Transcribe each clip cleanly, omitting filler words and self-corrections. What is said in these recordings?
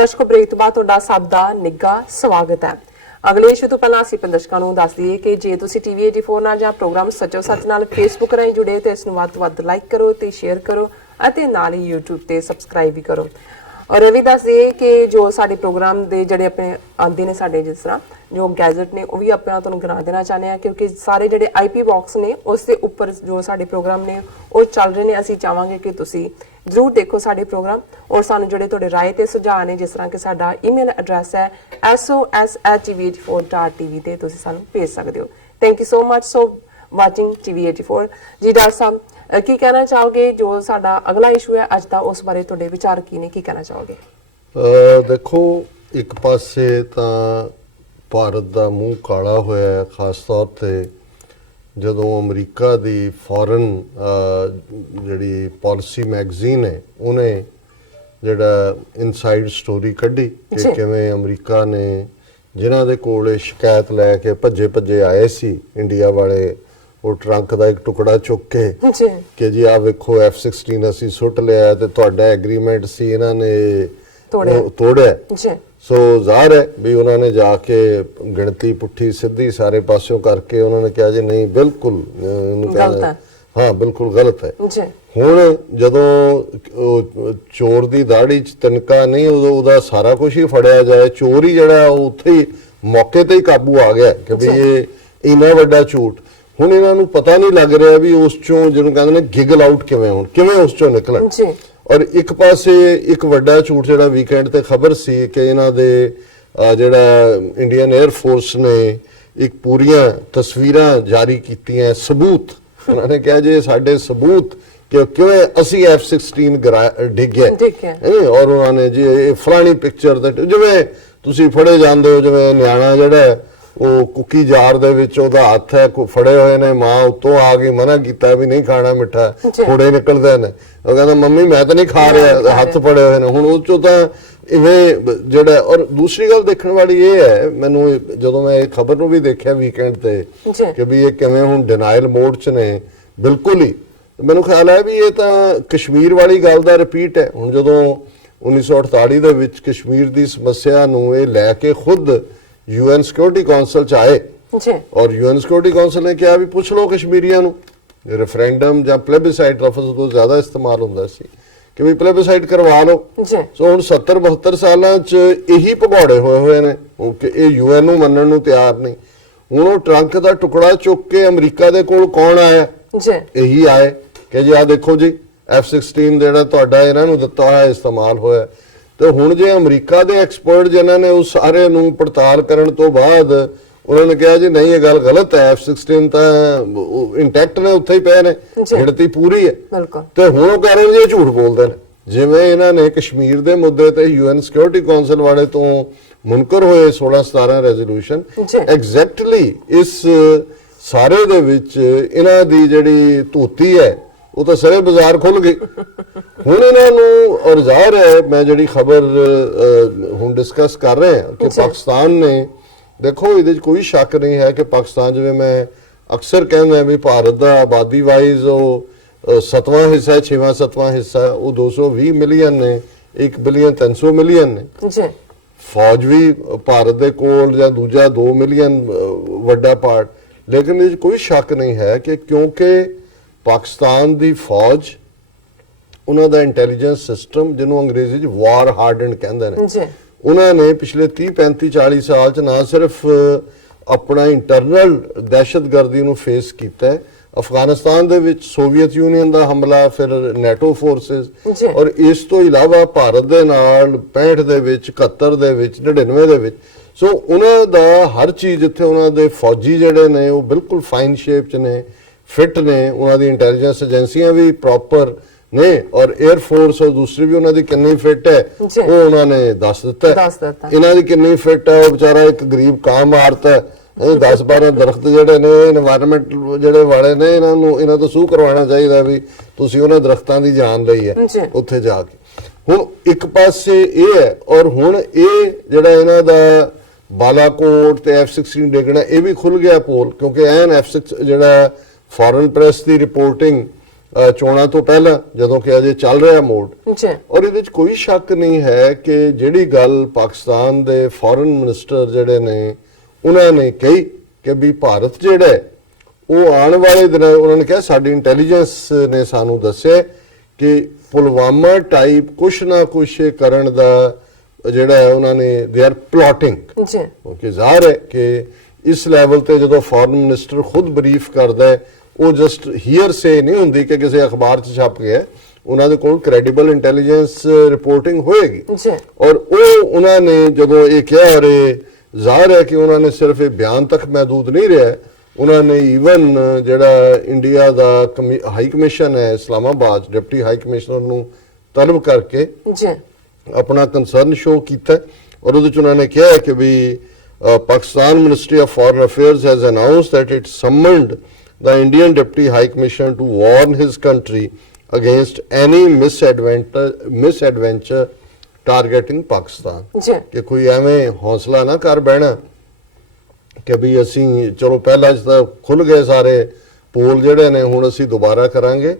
दर्शकों ब्रेक तो बाद तुहाडा सब दा निੱਘਾ स्वागत है। अगले इशू तो पहला ਅਸੀਂ ਦਰਸ਼ਕਾਂ ਨੂੰ ਦੱਸ ਦਈਏ ਕਿ ਜੇ ਤੁਸੀਂ ਟੀਵੀ 84 ਨਾਲ ਜਾਂ ਪ੍ਰੋਗਰਾਮ ਸੱਚੋ ਸੱਚ ਨਾਲ ਫੇਸਬੁੱਕ ਰਾਹੀਂ ਜੁੜੇ ਤੇ ਇਸ ਨੂੰ ਵੱਧ ਤੋਂ ਵੱਧ ਲਾਈਕ ਕਰੋ ਤੇ ਸ਼ੇਅਰ ਕਰੋ ਅਤੇ ਨਾਲ ਹੀ YouTube ਤੇ ਸਬਸਕ੍ਰਾਈਬ ਵੀ ਕਰੋ। और ये भी दस दिए कि जो साडे प्रोग्राम दे जड़े अपने आंदे ने साडे जिस तरह जो गैजेट ने वो भी अपना तुहानूं गिना देना चाहते हैं क्योंकि सारे जड़े IP बॉक्स ने उस दे उपर जो साडे प्रोग्राम ने वो चल रहे हैं। असीं चाहांगे कि तुसीं जरूर देखो साडे प्रोग्राम और सानूं जड़े तुहाडे राय ते सुझाव ने जिस तरह कि साडा ईमेल एड्रैस है sos@tv84.tv ते तुसीं सानूं भेज सकदे हो। Thank you so much so watching TV84 ji. Doctor साहब की कहना चाहोगे जो साडा अगला इशू है अज दा उस बारे तुहाडे विचार की ने की कहना चाहोगे? देखो एक पासे तां भारत दा मूँह काला होया है खास तौर ते जदों अमरीका दी फॉरन जिहड़ी पॉलिसी मैगजीन है उन्हें जिहड़ा इनसाइड स्टोरी कड्ढी कि किवें अमरीका ने जिन्हां दे कोल शिकायत लैके भज्जे आए सी इंडिया वाले वो ट्रंक का एक टुकड़ा चुक के कि जी आ वेखो F-16 असी सुट लिया ते तुहाडा एग्रीमेंट सी इन्हां ने तोड़िया। सो ज़ाहिर है भी उन्होंने जाके गिणती पुट्ठी सीधी सारे पासों करके उन्होंने कहा जी नहीं बिल्कुल हाँ बिल्कुल गलत है। हुण जदों चोर दी दाड़ी च तिनका नहीं उहदा सारा कुछ ही फड़िया जाए चोर ही जिहड़ा उत्थे ही मौके ते ही काबू आ गया कि भी ये इन्ना वड्डा झूठ। ਹੁਣ ਇਹਨਾਂ ਨੂੰ ਪਤਾ ਨਹੀਂ ਲੱਗ ਰਿਹਾ ਵੀ ਉਸ ਚੋਂ ਜਿਹਨੂੰ ਕਹਿੰਦੇ ਨੇ ਗਿਗਲ ਆਊਟ ਕਿਵੇਂ ਉਸ ਚੋਂ ਨਿਕਲਣ। ਔਰ ਇੱਕ ਪਾਸੇ ਇੱਕ ਵੱਡਾ ਝੂਠ ਜਿਹੜਾ ਵੀਕਐਂਡ ਤੇ ਖਬਰ ਸੀ ਕਿ ਇਹਨਾਂ ਦੇ ਜਿਹੜਾ ਇੰਡੀਅਨ 에ਅਰ ਫੋਰਸ ਨੇ ਇੱਕ ਪੂਰੀਆਂ ਤਸਵੀਰਾਂ ਜਾਰੀ ਕੀਤੀਆਂ ਸਬੂਤ ਉਹਨਾਂ ਨੇ ਕਿਹਾ ਜੇ ਸਾਡੇ ਸਬੂਤ ਕਿ ਕਿਵੇਂ ਅਸੀਂ F-16 ਡਿੱਗਿਆ ਔਰ ਉਹਨਾਂ ਨੇ ਜੀ ਇਹ ਫਲਾਣੀ ਪਿਕਚਰ ਦਾ ਜਿਵੇਂ ਤੁਸੀਂ ਫੜੇ ਜਾਂਦੇ ਹੋ ਜਿਵੇਂ ਨਿਆਣਾ ਜਿਹੜਾ ਉਹ ਕੁੱਕੀ जार ਦੇ ਵਿੱਚ ਉਹਦਾ ਹੱਥ ਹੈ ਫੜੇ ਹੋਏ ਨੇ ਮਾਂ ਉੱਤੋਂ ਆ ਗਈ ਮਨਾ ਕੀਤਾ ਵੀ ਨਹੀਂ ਖਾਣਾ ਮਿੱਠਾ ਫੋੜੇ ਨਿਕਲਦੇ ਨੇ ਉਹ ਕਹਿੰਦਾ ਮੰਮੀ ਮੈਂ ਤਾਂ ਨਹੀਂ ਖਾ ਰਿਹਾ ਹੱਥ ਫੜੇ ਹੋਏ ਨੇ। ਹੁਣ ਉਹ ਚੋਂ ਤਾਂ ਇਵੇਂ ਜਿਹੜਾ ਔਰ ਦੂਸਰੀ ਗੱਲ ਦੇਖਣ ਵਾਲੀ ਇਹ ਹੈ ਮੈਨੂੰ ਜਦੋਂ ਮੈਂ ਇਹ ਖਬਰ ਨੂੰ ਵੀ ਦੇਖਿਆ ਵੀਕਐਂਡ ਤੇ ਕਿ ਵੀ ਇਹ ਕਿਵੇਂ ਹੁਣ ਡਿਨਾਈਲ ਮੋਡ 'ਚ ਨੇ ਬਿਲਕੁਲ ਹੀ ਮੈਨੂੰ ਖਿਆਲ ਹੈ ਵੀ ਇਹ ਤਾਂ ਕਸ਼ਮੀਰ ਵਾਲੀ ਗੱਲ ਦਾ ਰਿਪੀਟ ਹੈ। ਹੁਣ ਜਦੋਂ 1948 ਦੇ ਵਿੱਚ ਕਸ਼ਮੀਰ ਦੀ ਸਮੱਸਿਆ ਨੂੰ ਇਹ ਲੈ ਕੇ ਖੁਦ UN सिक्योरिटी काउंसिल च आए और UN सिक्योरिटी काउंसिल ने कहा भी पूछ लो कश्मीरियां नूं रेफरेंडम या प्लेबिसाइट लफ्ज़ तो ज़्यादा इस्तेमाल हुंदा सी कि भी प्लेबिसाइट करवा लो। सो हुण 70-72 सालां च यही भगौड़े होए ने कि ये UN नूं मन्नण नूं तैयार नहीं। हुण वो ट्रंक दा टुकड़ा चुक के अमरीका दे कोल कौन आया यही आए कि जी आ देखो जी F-16 जिहड़ा तुहाडा इन्हां नूं दित्ता होया इस्तेमाल होया। तो हुण जे अमरीका दे एक्सपर्ट जिन्हां ने उस सारे नूं पड़ताल करन तो बाद उन्होंने कहा जी नहीं ये गल गलत है F-16 तां इंटैक्ट ने उत्थे ही पए ने गिणती पूरी है। तो हुण कह रहे जी झूठ बोलदे ने जिवें इन्हां ने कश्मीर दे मुद्दे ते UN सिक्योरिटी काउंसिल वाले तो मुनकर होए 16-17 रेजोल्यूशन एग्जैक्टली इस सारे दे विच इन्हां दी जिहड़ी धोती है वो तो सारे बाजार खुल गए। हुण इन्हों और ज़ाहिर है मैं जी खबर हम डिस्कस कर रहे हैं कि पाकिस्तान ने देखो ये कोई शक नहीं है कि पाकिस्तान जिवें मैं अक्सर कहना भी भारत का आबादी वाइज वो 7वां हिस्सा है 6वां-7वां हिस्सा है वो 220 मिलियन ने 1 बिलियन 300 मिलियन ने फौज भी भारत के कोल या दूजा 2 मिलियन वड्डा पार्ट। लेकिन ये कोई शक नहीं है कि क्योंकि पाकिस्तान दी फौज उन्होंने इंटैलीजेंस सिस्टम जिन्हों अंग्रेजी वार हार्डन कहते हैं उन्होंने पिछले 30-35-40 साल च ना सिर्फ अपना इंटरनल दहशतगर्दी नूं फेस किया अफगानिस्तान दे विच सोवियत यूनियन का हमला फिर नैटो फोर्सेस और इस तो इलावा भारत दे नाल 65 दे विच 71 दे विच 99 दे विच। सो उन्हां दा हर चीज़ इत्थे उन्हां दे फौजी जिहड़े ने वो बिल्कुल फाइन शेप च ने फिट ने उन्होंने इंटैलीजेंस एजेंसियां भी प्रॉपर ने और एयरफोर्स और दूसरी भी उन्होंने कितनी फिट है वो उन्होंने दस दिता है इन्हां दी कितनी फिट है वो बेचारा एक गरीब काम मारता है 10-12 दरख्त जिहड़े ने एनवायरनमेंट जिहड़े वाले ने इन्हां तो सूह करवाना चाहिए भी तुसीं उन्हां दरख्तां दी जान लई है उत्थे जाके। हुण एक पासे ये है और हुण ये जिहड़ा इन्हां दा बालाकोट ते F-16 डिगना ये भी खुल गया पोल क्योंकि एन F-6 जिहड़ा फॉरन प्रेस की रिपोर्टिंग ਚੋਣਾਂ ਤੋਂ ਪਹਿਲਾਂ, ਜਦੋਂ ਕਿ ਅਜੇ ਚੱਲ ਰਿਹਾ ਮੋਡ। ਜੀ ਔਰ ਇਹਦੇ 'ਚ ਕੋਈ ਸ਼ੱਕ ਨਹੀਂ ਹੈ ਕਿ ਜਿਹੜੀ ਗੱਲ ਪਾਕਿਸਤਾਨ ਦੇ ਫੋਰਨ ਮਿਨਿਸਟਰ ਜਿਹੜੇ ਨੇ ਉਹਨਾਂ ਨੇ ਕਹੀ ਕਿ ਵੀ ਭਾਰਤ ਜਿਹੜਾ ਹੈ ਉਹ ਆਉਣ ਵਾਲੇ ਦਿਨਾਂ, ਉਹਨਾਂ ਨੇ ਕਿਹਾ ਸਾਡੀ ਇੰਟੈਲੀਜੈਂਸ ਨੇ ਸਾਨੂੰ ਦੱਸਿਆ ਕਿ ਪੁਲਵਾਮਾ ਟਾਈਪ ਕੁਛ ਨਾ ਕੁਛ ਕਰਨ ਦਾ ਜਿਹੜਾ ਹੈ ਉਹਨਾਂ ਨੇ ਦੇ ਆਰ ਪਲਾਟਿੰਗ। ਜੀ ਕਿਉਂਕਿ ਜ਼ਾਹਰ ਹੈ ਕਿ ਇਸ ਲੈਵਲ ਤੇ ਜਦੋਂ ਫੋਰਨ ਮਿਨਿਸਟਰ ਖੁਦ ਬਰੀਫ ਕਰਦਾ ਹੈ, ਉਹ ਜਸਟ ਹੀਅਰ ਸੇ ਨਹੀਂ ਹੁੰਦੀ ਕਿ ਕਿਸੇ ਅਖਬਾਰ 'ਚ ਛਪ ਗਿਆ, ਉਹਨਾਂ ਦੇ ਕੋਲ ਕ੍ਰੈਡੀਬਲ ਇੰਟੈਲੀਜੈਂਸ ਰਿਪੋਰਟਿੰਗ ਹੋਏਗੀ। ਜੀ ਔਰ ਉਹ ਉਹਨਾਂ ਨੇ ਜਦੋਂ ਇਹ ਕਿਹਾ, ਔਰ ਇਹ ਜ਼ਾਹਰ ਹੈ ਕਿ ਉਹਨਾਂ ਨੇ ਸਿਰਫ ਇਹ ਬਿਆਨ ਤੱਕ ਮਹਿਦੂਦ ਨਹੀਂ ਰਿਹਾ, ਉਹਨਾਂ ਨੇ ਈਵਨ ਜਿਹੜਾ ਇੰਡੀਆ ਦਾ ਹਾਈ ਕਮਿਸ਼ਨ ਹੈ ਇਸਲਾਮਾਬਾਦ, ਡਿਪਟੀ ਹਾਈ ਕਮਿਸ਼ਨਰ ਨੂੰ ਤਲਬ ਕਰਕੇ ਜੀ ਆਪਣਾ ਕੰਸਰਨ ਸ਼ੋ ਕੀਤਾ ਔਰ ਉਹਦੇ 'ਚ ਉਹਨਾਂ ਨੇ ਕਿਹਾ ਕਿ ਵੀ Pakistan ministry of foreign affairs has announced that it summoned the Indian Deputy High Commissioner to warn his country against any misadventure targeting Pakistan। ਜੀ ਕਿ ਕੋਈ ਐਵੇਂ ਹੌਸਲਾ ਨਾ ਕਰ ਬਹਿਣਾ ਕਿ ਵੀ ਅਸੀਂ ਚਲੋ ਪਹਿਲਾਂ 'ਚ ਤਾਂ ਖੁੱਲ ਗਏ ਸਾਰੇ ਪੋਲ ਜਿਹੜੇ ਨੇ, ਹੁਣ ਅਸੀਂ ਦੁਬਾਰਾ ਕਰਾਂਗੇ।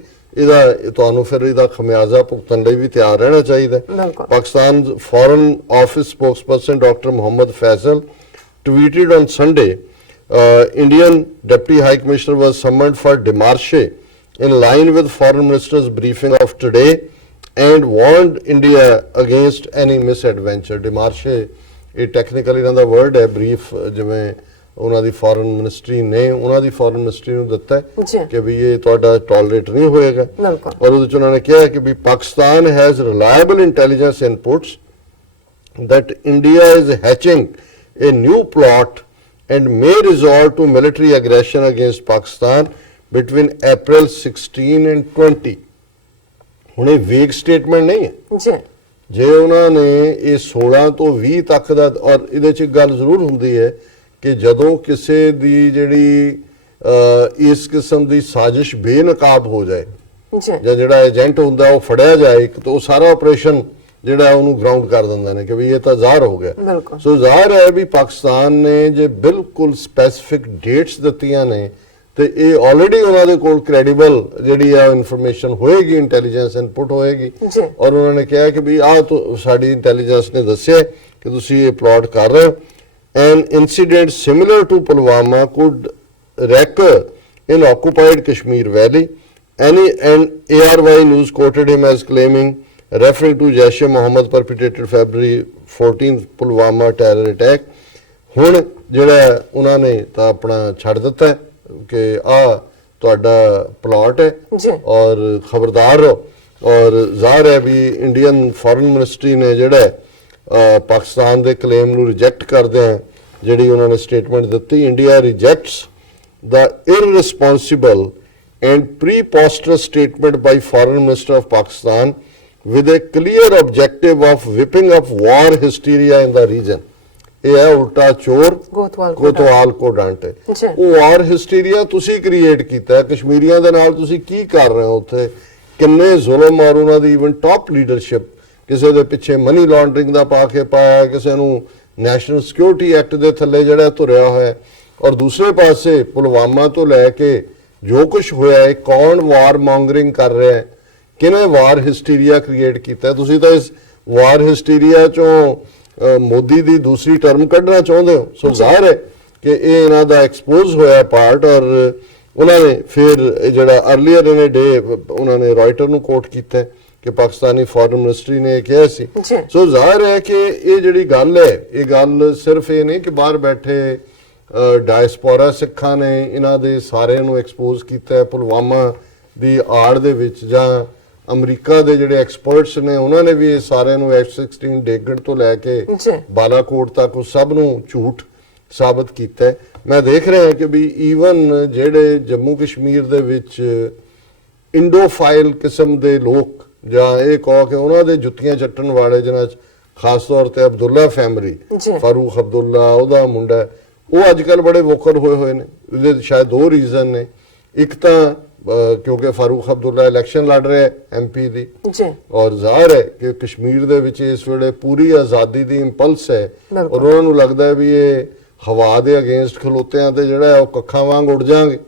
ਤੁਹਾਨੂੰ ਫਿਰ ਇਹਦਾ ਖਮਿਆਜ਼ਾ ਭੁਗਤਣ ਲਈ ਵੀ ਤਿਆਰ ਰਹਿਣਾ ਚਾਹੀਦਾ। ਬਿਲਕੁਲ। Pakistan foreign office spokesperson doctor Muhammad Faisal tweeted on Sunday, Indian Deputy High Commissioner was summoned for démarche in line with Foreign Minister's briefing of today and warned India against any misadventure। Démarche ਇਹ ਟੈਕਨੀਕਲ ਇਹਨਾਂ ਦਾ word ਹੈ, brief ਜਿਵੇਂ ਉਹਨਾਂ ਦੀ foreign ministry ਨੇ ਉਹਨਾਂ ਦੀ foreign ministry ਨੂੰ ਦਿੱਤਾ ਹੈ ਜੀ ਕਿ ਵੀ ਇਹ ਤੁਹਾਡਾ ਟੋਲਰੇਟ ਨਹੀਂ ਹੋਏਗਾ। ਬਿਲਕੁਲ। ਔਰ ਉਹਦੇ 'ਚ ਉਹਨਾਂ ਨੇ ਕਿਹਾ ਕਿ ਵੀ Pakistan has reliable intelligence inputs that India is hatching a new plot and may resort to military aggression against Pakistan between April 16 and 20। ਹੁਣ ਇਹ ਵੇਗ ਸਟੇਟਮੈਂਟ ਨਹੀਂ ਹੈ। ਜੀ ਜੇ ਉਹਨਾਂ ਨੇ ਇਹ 16 ਤੋਂ 20 ਤੱਕ ਦਾ, ਔਰ ਇਹਦੇ 'ਚ ਇੱਕ ਗੱਲ ਜ਼ਰੂਰ ਹੁੰਦੀ ਹੈ ਕਿ ਜਦੋਂ ਕਿਸੇ ਦੀ ਜਿਹੜੀ ਇਸ ਕਿਸਮ ਦੀ ਸਾਜ਼ਿਸ਼ ਬੇਨਕਾਬ ਹੋ ਜਾਏ ਜੀ ਜਾਂ ਜਿਹੜਾ ਏਜੰਟ ਹੁੰਦਾ ਉਹ ਫੜਿਆ ਜਾਏ, ਇੱਕ ਤਾਂ ਉਹ ਸਾਰਾ ਆਪਰੇਸ਼ਨ ਜਿਹੜਾ ਉਹਨੂੰ ਗਰਾਊਂਡ ਕਰ ਦਿੰਦੇ ਨੇ ਕਿ ਵੀ ਇਹ ਤਾਂ ਜ਼ਾਹਰ ਹੋ ਗਿਆ। ਬਿਲਕੁਲ। ਸੋ ਜ਼ਾਹਰ ਹੈ ਵੀ ਪਾਕਿਸਤਾਨ ਨੇ ਜੇ ਬਿਲਕੁਲ ਸਪੈਸੀਫਿਕ ਡੇਟਸ ਦਿੱਤੀਆਂ ਨੇ ਤੇ ਇਹ ਆਲਰੇਡੀ ਉਹਨਾਂ ਦੇ ਕੋਲ ਕ੍ਰੈਡੀਬਲ ਜਿਹੜੀ ਆ ਇਨਫੋਰਮੇਸ਼ਨ ਹੋਏਗੀ, ਇੰਟੈਲੀਜੈਂਸ ਇਨਪੁਟ ਹੋਏਗੀ। ਜੀ। ਔਰ ਉਹਨਾਂ ਨੇ ਕਿਹਾ ਕਿ ਵੀ ਆਹ ਸਾਡੀ ਇੰਟੈਲੀਜੈਂਸ ਨੇ ਦੱਸਿਆ ਕਿ ਤੁਸੀਂ ਇਹ ਪਲਾਟ ਕਰ ਰਹੇ ਹੋ। An incident similar to Pulwama could recur in occupied Kashmir Valley. And ARY News quoted him as claiming, referring to Jaish-e-Mohammed perpetrated February 14th Pulwama terror attack। ਹੁਣ ਜਿਹੜਾ ਉਹਨਾਂ ਨੇ ਤਾਂ ਆਪਣਾ ਛੱਡ ਦਿੱਤਾ ਹੈ ਕਿ ਆਹ ਤੁਹਾਡਾ ਪਲਾਟ ਹੈ ਜੀ। ਔਰ ਖਬਰਦਾਰ ਰਹੋ। ਔਰ ਜ਼ਾਹਰ ਹੈ ਵੀ ਇੰਡੀਅਨ ਫੋਰਨ ਮਿਨਿਸਟਰੀ ਨੇ ਜਿਹੜਾ ਪਾਕਿਸਤਾਨ ਦੇ ਕਲੇਮ ਨੂੰ ਰਿਜੈਕਟ ਕਰਦੇ ਆ ਜਿਹੜੀ ਉਹਨਾਂ ਨੇ ਸਟੇਟਮੈਂਟ ਦਿੱਤੀ, India ਰਿਜੈਕਟਸ the irresponsible and preposterous statement by Foreign Minister of Pakistan with a clear objective of whipping up war hysteria in the region। ਇਹ ਹੈ ਉਲਟਾ ਚੋਰ ਕੋਤਵਾਲ ਕੋ ਡਾਂਟੇ। ਉਹ ਵਾਰ ਹਿਸਟੀਰੀਆ ਤੁਸੀਂ ਕ੍ਰੀਏਟ ਕੀਤਾ ਹੈ, ਕਸ਼ਮੀਰੀਆਂ ਦੇ ਨਾਲ ਤੁਸੀਂ ਕੀ ਕਰ ਰਹੇ ਹੋ ਉੱਥੇ, ਕਿੰਨੇ ਜ਼ੁਲਮ, ਔਰ ਉਹਨਾਂ ਦੀ ਇਵਨ ਟਾਪ ਲੀਡਰਸ਼ਿਪ ਕਿਸੇ ਦੇ ਪਿੱਛੇ ਮਨੀ ਲਾਂਡਰਿੰਗ ਦਾ ਪਾ ਕੇ ਪਾਇਆ, ਕਿਸੇ ਨੂੰ ਨੈਸ਼ਨਲ ਸਿਕਿਉਰਿਟੀ ਐਕਟ ਦੇ ਥੱਲੇ ਜਿਹੜਾ ਧੁਰਿਆ ਹੋਇਆ। ਔਰ ਦੂਸਰੇ ਪਾਸੇ ਪੁਲਵਾਮਾ ਤੋਂ ਲੈ ਕੇ ਜੋ ਕੁਝ ਹੋਇਆ ਹੈ, ਕੌਣ ਵਾਰ ਮੌਂਗਰਿੰਗ ਕਰ ਰਿਹਾ ਹੈ, ਕਿਹਨੇ ਵਾਰ ਹਿਸਟੀਰੀਆ ਕ੍ਰੀਏਟ ਕੀਤਾ। ਤੁਸੀਂ ਤਾਂ ਇਸ ਵਾਰ ਹਿਸਟੀਰੀਆ ਚੋਂ ਮੋਦੀ ਦੀ ਦੂਸਰੀ ਟਰਮ ਕੱਢਣਾ ਚਾਹੁੰਦੇ ਹੋ। ਸੋ ਜ਼ਾਹਿਰ ਹੈ ਕਿ ਇਹ ਇਹਨਾਂ ਦਾ ਐਕਸਪੋਜ਼ ਹੋਇਆ ਪਾਰਟ। ਔਰ ਉਹਨਾਂ ਨੇ ਫਿਰ ਜਿਹੜਾ ਅਰਲੀਅਰ ਇਨ ਡੇ ਉਹਨਾਂ ਨੇ ਰਾਇਟਰ ਨੂੰ ਕੋਟ ਕੀਤਾ ਕਿ ਪਾਕਿਸਤਾਨੀ ਫੋਰਨ ਮਿਨਿਸਟਰੀ ਨੇ ਇਹ ਕਿਹਾ ਸੀ। ਸੋ ਜ਼ਾਹਿਰ ਹੈ ਕਿ ਇਹ ਜਿਹੜੀ ਗੱਲ ਹੈ, ਇਹ ਗੱਲ ਸਿਰਫ ਇਹ ਨਹੀਂ ਕਿ ਬਾਹਰ ਬੈਠੇ ਡਾਇਸਪੋਰਾ ਸਿੱਖਾਂ ਨੇ ਇਹਨਾਂ ਦੇ ਸਾਰਿਆਂ ਨੂੰ ਐਕਸਪੋਜ਼ ਕੀਤਾ ਹੈ ਪੁਲਵਾਮਾ ਦੀ ਆੜ ਦੇ ਵਿੱਚ, ਜਾਂ ਅਮਰੀਕਾ ਦੇ ਜਿਹੜੇ ਐਕਸਪਰਟਸ ਨੇ ਉਹਨਾਂ ਨੇ ਵੀ ਇਹ ਸਾਰਿਆਂ ਨੂੰ F-16 ਡੇਗਣ ਤੋਂ ਲੈ ਕੇ ਬਾਲਾਕੋਟ ਤੱਕ ਉਹ ਸਭ ਨੂੰ ਝੂਠ ਸਾਬਤ ਕੀਤਾ ਹੈ। ਮੈਂ ਦੇਖ ਰਿਹਾ ਕਿ ਵੀ ਈਵਨ ਜਿਹੜੇ ਜੰਮੂ ਕਸ਼ਮੀਰ ਦੇ ਵਿੱਚ ਇੰਡੋਫਾਈਲ ਕਿਸਮ ਦੇ ਲੋਕ, ਜਾਂ ਇਹ ਕਹੋ ਕਿ ਉਹਨਾਂ ਦੇ ਜੁੱਤੀਆਂ ਚੱਟਣ ਵਾਲੇ, ਜਿਨ੍ਹਾਂ 'ਚ ਖਾਸ ਤੌਰ ਤੇ ਅਬਦੁੱਲਾ ਫੈਮਿਲੀ, ਫਾਰੂਕ ਅਬਦੁੱਲਾ ਉਹਦਾ ਮੁੰਡਾ, ਉਹ ਅੱਜ ਕੱਲ੍ਹ ਬੜੇ ਵੋਕਲ ਹੋਏ ਨੇ। ਇਹਦੇ ਸ਼ਾਇਦ ਦੋ ਰੀਜ਼ਨ ਨੇ। ਇੱਕ ਤਾਂ ਕਿਉਂਕਿ ਫਾਰੂਕ ਅਬਦੁੱਲਾ ਇਲੈਕਸ਼ਨ ਲੜ ਰਿਹਾ MP ਦੀ, ਔਰ ਜ਼ਾਹਰ ਹੈ ਕਿ ਕਸ਼ਮੀਰ ਦੇ ਵਿੱਚ ਇਸ ਵੇਲੇ ਪੂਰੀ ਆਜ਼ਾਦੀ ਦੀ ਇੰਪਲਸ ਹੈ, ਔਰ ਉਹਨਾਂ ਨੂੰ ਲੱਗਦਾ ਹੈ ਵੀ ਇਹ ਹਵਾ ਦੇ ਅਗੇਂਸਟ ਖਲੋਤਿਆਂ ਤੇ ਜਿਹੜਾ ਉਹ ਕੱਖਾਂ ਵਾਂਗ ਉੱਡ ਜਾਣਗੇ,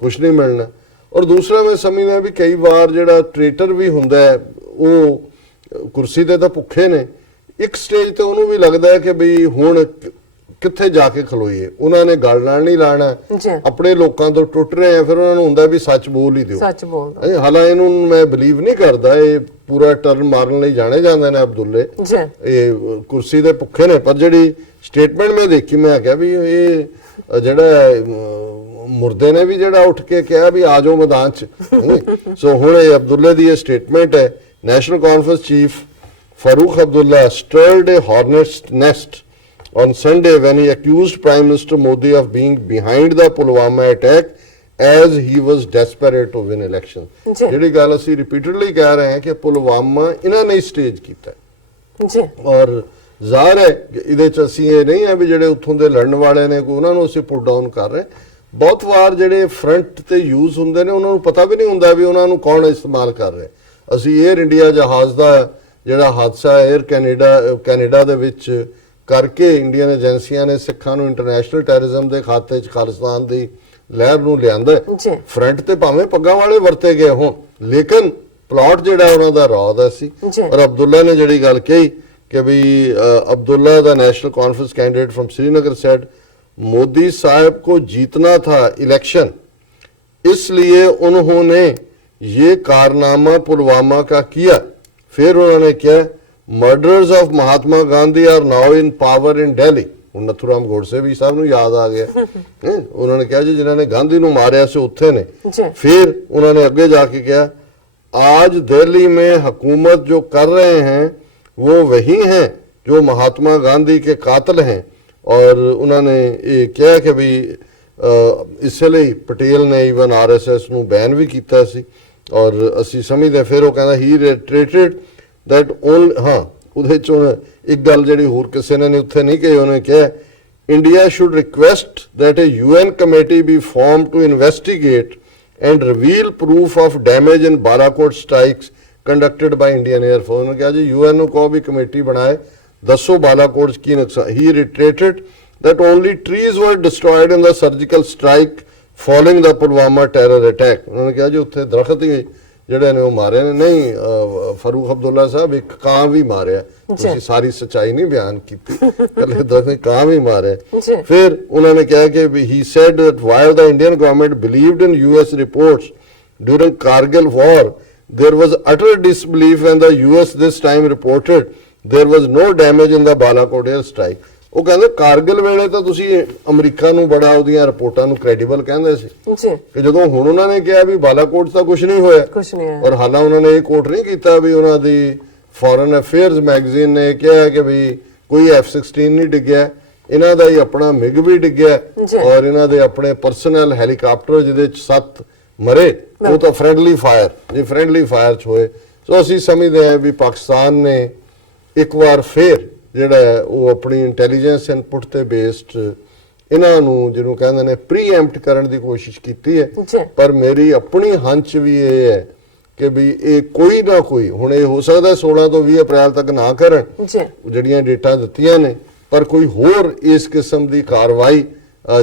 ਕੁਛ ਨਹੀਂ ਮਿਲਣਾ। ਔਰ ਦੂਸਰਾ ਮੈਂ ਸਮਝਦਾ ਵੀ ਕਈ ਵਾਰ ਜਿਹੜਾ ਟ੍ਰੇਟਰ ਵੀ ਹੁੰਦਾ ਹੈ, ਉਹ ਕੁਰਸੀ ਤੇ ਤਾਂ ਭੁੱਖੇ ਨੇ, ਇੱਕ ਸਟੇਜ ਤੇ ਉਹਨੂੰ ਵੀ ਲੱਗਦਾ ਹੈ ਕਿ ਵੀ ਹੁਣ ਕਿੱਥੇ ਜਾ ਕੇ ਖਲੋਈਏ। ਉਹਨਾਂ ਨੇ ਗੱਲ ਨਾਲ ਨਹੀਂ ਲਾਣਾ, ਆਪਣੇ ਲੋਕਾਂ ਤੋਂ ਟੁੱਟ ਰਹੇ ਆ, ਫਿਰ ਉਹਨਾਂ ਨੂੰ ਹੁੰਦਾ ਵੀ ਸੱਚ ਬੋਲ ਹੀ ਦਿਓ। ਸੱਚ ਬੋਲ। ਹਾਲਾਂਕਿ ਇਹਨੂੰ ਮੈਂ ਬਿਲੀਵ ਨਹੀਂ ਕਰਦਾ, ਇਹ ਪੂਰਾ ਟਰਨ ਮਾਰਨ ਲਈ ਜਾਣੇ ਜਾਂਦੇ ਨੇ ਅਬਦੁੱਲੇ, ਇਹ ਕੁਰਸੀ ਦੇ ਭੁੱਖੇ ਨੇ। ਪਰ ਜਿਹੜੀ ਸਟੇਟਮੈਂਟ ਮੈਂ ਦੇਖੀ, ਮੈਂ ਕਿਹਾ ਵੀ ਇਹ ਜਿਹੜਾ ਮੁਰਦੇ ਨੇ ਵੀ ਜਿਹੜਾ ਉੱਠ ਕੇ ਕਿਹਾ ਵੀ ਆ ਜਾਓ ਮੈਦਾਨ 'ਚ। ਸੋ ਹੁਣ ਇਹ ਅਬਦੁੱਲੇ ਦੀ ਇਹ ਸਟੇਟਮੈਂਟ ਹੈ। National conference chief Farooq Abdullah stirred a hornet's nest on Sunday when he accused Prime Minister Modi of being behind the Pulwama attack as he was desperate to win election. ਜਿਹੜੀ ਗੱਲ ਅਸੀਂ repeatedly ਕਹਿ ਰਹੇ ਹਾਂ ਕਿ ਪੁਲਵਾਮਾ ਇਹਨਾਂ ਨੇ stage ਕੀਤਾ ਜੀ, ਔਰ ਜ਼ਾਹਰ ਹੈ ਇਹਦੇ ਚ ਅਸੀਂ ਇਹ ਨਹੀਂ ਹੈ ਵੀ ਜਿਹੜੇ ਉੱਥੋਂ ਦੇ ਲੜਨ ਵਾਲੇ ਨੇ ਕੋਈ ਉਹਨਾਂ ਨੂੰ ਅਸੀਂ ਪੁੱਟ ਡਾਊਨ ਕਰ ਰਹੇ। ਬਹੁਤ ਵਾਰ ਜਿਹੜੇ ਫਰੰਟ ਤੇ ਯੂਜ਼ ਹੁੰਦੇ ਨੇ ਉਹਨਾਂ ਨੂੰ ਪਤਾ ਵੀ ਨਹੀਂ ਹੁੰਦਾ ਵੀ ਉਹਨਾਂ ਨੂੰ ਕੌਣ ਇਸਤੇਮਾਲ ਕਰ ਰਿਹਾ। ਅਸੀਂ 에ਅਰ ਇੰਡੀਆ ਜਹਾਜ਼ ਦਾ ਜਿਹੜਾ ਹਾਦਸਾ 에ਅਰ ਕੈਨੇਡਾ ਦੇ ਵਿੱਚ ਕਰਕੇ ਇੰਡੀਅਨ ਏਜੰਸੀਆਂ ਨੇ ਸਿੱਖਾਂ ਨੂੰ ਇੰਟਰਨੈਸ਼ਨਲ ਟੈਰਰਿਜ਼ਮ ਦੇ ਖਾਤੇ 'ਚ ਖਾਲਿਸਤਾਨ ਦੀ ਲਹਿਰ ਨੂੰ ਲਿਆਂਦਾ। ਫਰੰਟ ਤੇ ਭਾਵੇਂ ਪੱਗਾਂ ਵਾਲੇ ਵਰਤੇ ਗਏ ਹੋਣ, ਲੇਕਿਨ ਪਲਾਟ ਜਿਹੜਾ ਉਹਨਾਂ ਦਾ ਰॉ ਦਾ ਸੀ। ਔਰ ਅਬਦੁੱਲਾ ਨੇ ਜਿਹੜੀ ਗੱਲ ਕਹੀ कि भाई Abdullah the national conference candidate from Srinagar said Modi साहब को जीतना था इलेक्शन, इसलिए उन्होंने ये कारनामा पुलवामा का किया। फिर उन्होंने क्या, murders of Mahatma Gandhi are now in power in Delhi. Nathuram Godse भी साहब ਨੂੰ याद आ गया। उन्होंने कहा जी जिन्होंने गांधी ਨੂੰ मारिया से उत्थे ने। फिर उन्होंने आगे जाके कहा आज दिल्ली में हुकूमत जो कर रहे हैं वो वही हैं जो महात्मा गांधी के कातिल हैं। और उन्होंने ये कहा कि भी इसलिए पटेल ने ईवन RSS ਨੂੰ बैन भी किया सी। और ਅਸੀਂ ਸਮਝਦੇ ਫਿਰ ਉਹ ਕਹਿੰਦਾ ਹੀ ਰਿਟਰੇਟਡ दैट ओनली, हाँ ਉਹਦੇ ਚੋਂ ਇੱਕ ਗੱਲ ਜਿਹੜੀ ਹੋਰ ਕਿਸੇ ਨੇ ਉੱਥੇ ਨਹੀਂ ਕਹੀ, ਉਹਨੇ ਕਿਹਾ India should request that a UN committee be formed to investigate and reveal proof of damage in Balakot strikes conducted by Indian Air Force। उन्होंने कहा जी UN ਨੂੰ ਕਹੋ ਵੀ ਕਮੇਟੀ ਬਣਾਏ, ਦੱਸੋ ਬਾਲਾਕੋਟ 'ਚ ਕੀ ਨੁਕਸਾਨ। ਹੀ ਰਿਟਰੇਟਡ that only trees were destroyed in the surgical strike following the Pulwama terror attack। उन्होंने कहा जी ਉੱਥੇ ਦਰਖਤ ਹੀ ਜਿਹੜੇ ਨੇ ਉਹ ਮਾਰੇ ਨੇ। ਨਹੀਂ ਫਾਰੂਕ ਅਬਦੁੱਲਾ ਸਾਹਿਬ, ਇੱਕ ਕਾਂ ਵੀ ਮਾਰਿਆ। ਤੁਸੀਂ ਸਾਰੀ ਸੱਚਾਈ ਨਹੀਂ ਬਿਆਨ ਕੀਤੀ, ਕੱਲੇ ਦਰਖਤ ਕਾਂ ਵੀ ਮਾਰਿਆ। ਫਿਰ ਉਹਨਾਂ ਨੇ ਕਿਹਾ ਕਿ he said that while the Indian government believed in US reports during Kargil war, there was utter disbelief when the US this time reported there was no damage in the Balakot air strike। ਉਹ ਕਹਿੰਦੇ ਕਾਰਗਿਲ ਵੇਲੇ ਤਾਂ ਤੁਸੀਂ America ਨੂੰ ਬੜਾ ਉਹਦੀਆਂ ਰਿਪੋਰਟਾਂ ਨੂੰ ਕ੍ਰੈਡੀਬਲ ਕਹਿੰਦੇ ਸੀ ਕਿ ਜਦੋਂ ਹੁਣ ਉਹਨਾਂ ਨੇ ਕਿਹਾ ਵੀ ਬਾਲਾਕੋਟ ਤਾਂ ਕੁਝ ਨਹੀਂ ਹੋਇਆ। ਔਰ ਹਾਲਾਂ ਉਹਨਾਂ ਨੇ ਇਹ ਕੋਟ ਨਹੀਂ ਕੀਤਾ ਵੀ ਉਹਨਾਂ ਦੀ ਫੋਰਨ ਅਫੇਅਰਸ ਮੈਗਜ਼ੀਨ ਨੇ ਕਿਹਾ ਕਿ ਵੀ ਕੋਈ F-16 ਨਹੀਂ ਡਿੱਗਿਆ, ਇਹਨਾਂ ਦਾ ਹੀ ਆਪਣਾ ਮਿਗ ਵੀ ਡਿੱਗਿਆ ਔਰ ਇਹਨਾਂ ਦੇ ਆਪਣੇ ਪਰਸਨਲ ਹੈਲੀਕਾਪਟਰ ਜਿਹਦੇ ਚ 7 ਮਰੇ, ਉਹ ਤਾਂ ਫ੍ਰੈਂਡਲੀ ਫਾਇਰ, ਜੇ ਫ੍ਰੈਂਡਲੀ ਫਾਇਰ ਚ ਹੋਏ। ਸੋ ਅਸੀਂ ਸਮਝਦੇ ਹਾਂ ਵੀ ਪਾਕਿਸਤਾਨ ਨੇ ਇੱਕ ਵਾਰ ਫੇਰ ਜਿਹੜਾ ਉਹ ਆਪਣੀ ਇੰਟੈਲੀਜੈਂਸ ਇਨਪੁਟ ਤੇ ਬੇਸਡ ਇਹਨਾਂ ਨੂੰ ਜਿਹਨੂੰ ਕਹਿੰਦੇ ਨੇ ਪ੍ਰੀਐਮਪਟ ਕਰਨ ਦੀ ਕੋਸ਼ਿਸ਼ ਕੀਤੀ ਹੈ। ਪਰ ਮੇਰੀ ਆਪਣੀ ਹੰਚ ਵੀ ਇਹ ਹੈ ਕਿ ਵੀ ਇਹ ਕੋਈ ਨਾ ਕੋਈ, ਹੁਣ ਇਹ ਹੋ ਸਕਦਾ 16 ਤੋਂ 20 ਅਪ੍ਰੈਲ ਤੱਕ ਨਾ ਕਰਨ ਜਿਹੜੀਆਂ ਡੇਟਾਂ ਦਿੱਤੀਆਂ ਨੇ, ਪਰ ਕੋਈ ਹੋਰ ਇਸ ਕਿਸਮ ਦੀ ਕਾਰਵਾਈ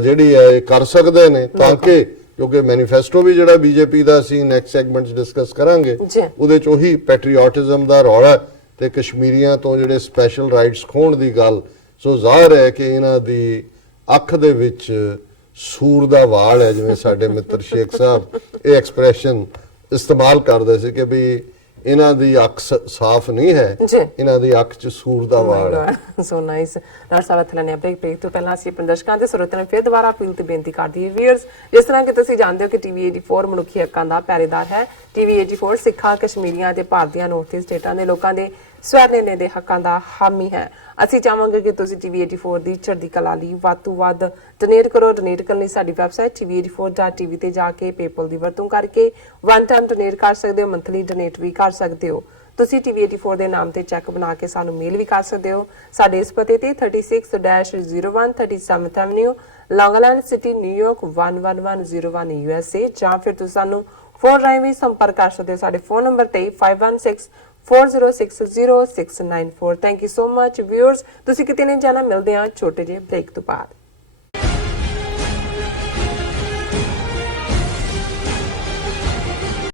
ਜਿਹੜੀ ਹੈ ਇਹ ਕਰ ਸਕਦੇ ਨੇ ਤਾਂ ਕਿ, ਕਿਉਂਕਿ ਮੈਨੀਫੈਸਟੋ ਵੀ ਜਿਹੜਾ ਬੀਜੇਪੀ ਦਾ ਅਸੀਂ ਨੈਕਸਟ ਸੈਗਮੈਂਟ 'ਚ ਡਿਸਕਸ ਕਰਾਂਗੇ, ਉਹਦੇ 'ਚ ਉਹੀ ਪੈਟਰੀਓਟਿਜ਼ਮ ਦਾ ਰੌਲਾ ਤੇ ਕਸ਼ਮੀਰੀਆਂ ਤੋਂ ਜਿਹੜੇ ਸਪੈਸ਼ਲ ਰਾਈਟਸ ਖੋਣ ਦੀ ਗੱਲ। ਸੋ ਜ਼ਾਹਰ ਹੈ ਕਿ ਇਹਨਾਂ ਦੀ ਅੱਖ ਦੇ ਵਿੱਚ ਸੂਰ ਦਾ ਵਾਲ ਹੈ, ਜਿਵੇਂ ਸਾਡੇ ਮਿੱਤਰ ਸ਼ੇਖ ਸਾਹਿਬ ਇਹ ਐਕਸਪ੍ਰੈਸ਼ਨ ਇਸਤੇਮਾਲ ਕਰਦੇ ਸੀ ਕਿ ਵੀ ਇਹਨਾਂ ਦੀ ਅੱਖ ਸਾਫ਼ ਨਹੀਂ ਹੈ, ਇਹਨਾਂ ਦੀ ਅੱਖ 'ਚ ਸੂਰ ਦਾ ਵਾਲ ਹੈ। So nice. ਡਾਕਟਰ ਸਾਹਿਬ ਇੱਥੇ ਲੈਣੇ ਬ੍ਰੇਕ ਤੋਂ ਪਹਿਲਾਂ ਅਸੀਂ ਆਪਣੇ ਦਰਸ਼ਕਾਂ ਦੇ ਸਰੋਤਿਆਂ ਨੂੰ ਫਿਰ ਦੁਬਾਰਾ ਅਪੀਲ ਤੇ ਬੇਨਤੀ ਕਰਦੀ ਹਾਂ ਵੀਅਰਸ, ਜਿਸ ਤਰ੍ਹਾਂ ਕਿ ਤੁਸੀਂ ਜਾਣਦੇ ਹੋ ਕਿ TV 84 ਮਨੁੱਖੀ ਹੱਕਾਂ ਦਾ ਪਹਿਰੇਦਾਰ ਹੈ। TV 84 ਸਿੱਖਾਂ, ਕਸ਼ਮੀਰੀਆਂ ਤੇ ਭਾਰਤੀਆਂ ਨੌਰਥ ਸਟੇਟਾਂ ਦੇ ਲੋਕਾਂ ਦੇ ਸਵੈ-ਨਿਰਣੇ ਦੇ ਹੱਕਾਂ ਦਾ ਹਾਮੀ ਹੈ। ਅਸੀਂ ਚਾਹਾਂਗੇ ਕਿ ਤੁਸੀਂ TV 84 ਦੀ ਚੜ੍ਹਦੀ ਕਲਾ ਲਈ ਵੱਧ ਤੋਂ ਵੱਧ ਡੋਨੇਟ ਕਰੋ। ਡੋਨੇਟ ਕਰਨ ਲਈ ਸਾਡੀ ਵੈਬਸਾਈਟ tv84.tv ਤੇ ਜਾ ਕੇ PayPal ਦੀ ਵਰਤੋਂ ਕਰਕੇ ਵਨ ਟਾਈਮ ਡੋਨੇਟ ਕਰ ਸਕਦੇ ਹੋ, ਮੰਥਲੀ ਡੋਨੇਟ ਵੀ ਕਰ ਸਕਦੇ ਹੋ। ਤੁਸੀਂ TV 84 ਦੇ ਨਾਮ ਤੇ ਚੈੱਕ ਬਣਾ ਕੇ ਸਾਨੂੰ ਮੇਲ ਵੀ ਕਰ ਸਕਦੇ ਹੋ। ਸਾਡੇ ਇਸ ਪਤੇ ਤੇ 36-01 37th Avenue, Long Island City, New York 11101 USA, ਜਾਂ ਫਿਰ ਤੁਸੀਂ ਸਾਨੂੰ ਫੋਨ ਰਾਹੀਂ ਵੀ ਸੰਪਰਕ ਕਰ ਸਕਦੇ ਹੋ ਸਾਡੇ ਫੋਨ ਨੰਬਰ ਤੇ 5164060694। Thank you so much viewers. ਤੁਸੀਂ ਕਿਤੇ ਨਹੀਂ ਜਾਣਾ, ਮਿਲਦੇ ਹਾਂ ਛੋਟੇ ਜਿਹੇ ਬ੍ਰੇਕ ਤੋਂ ਬਾਅਦ।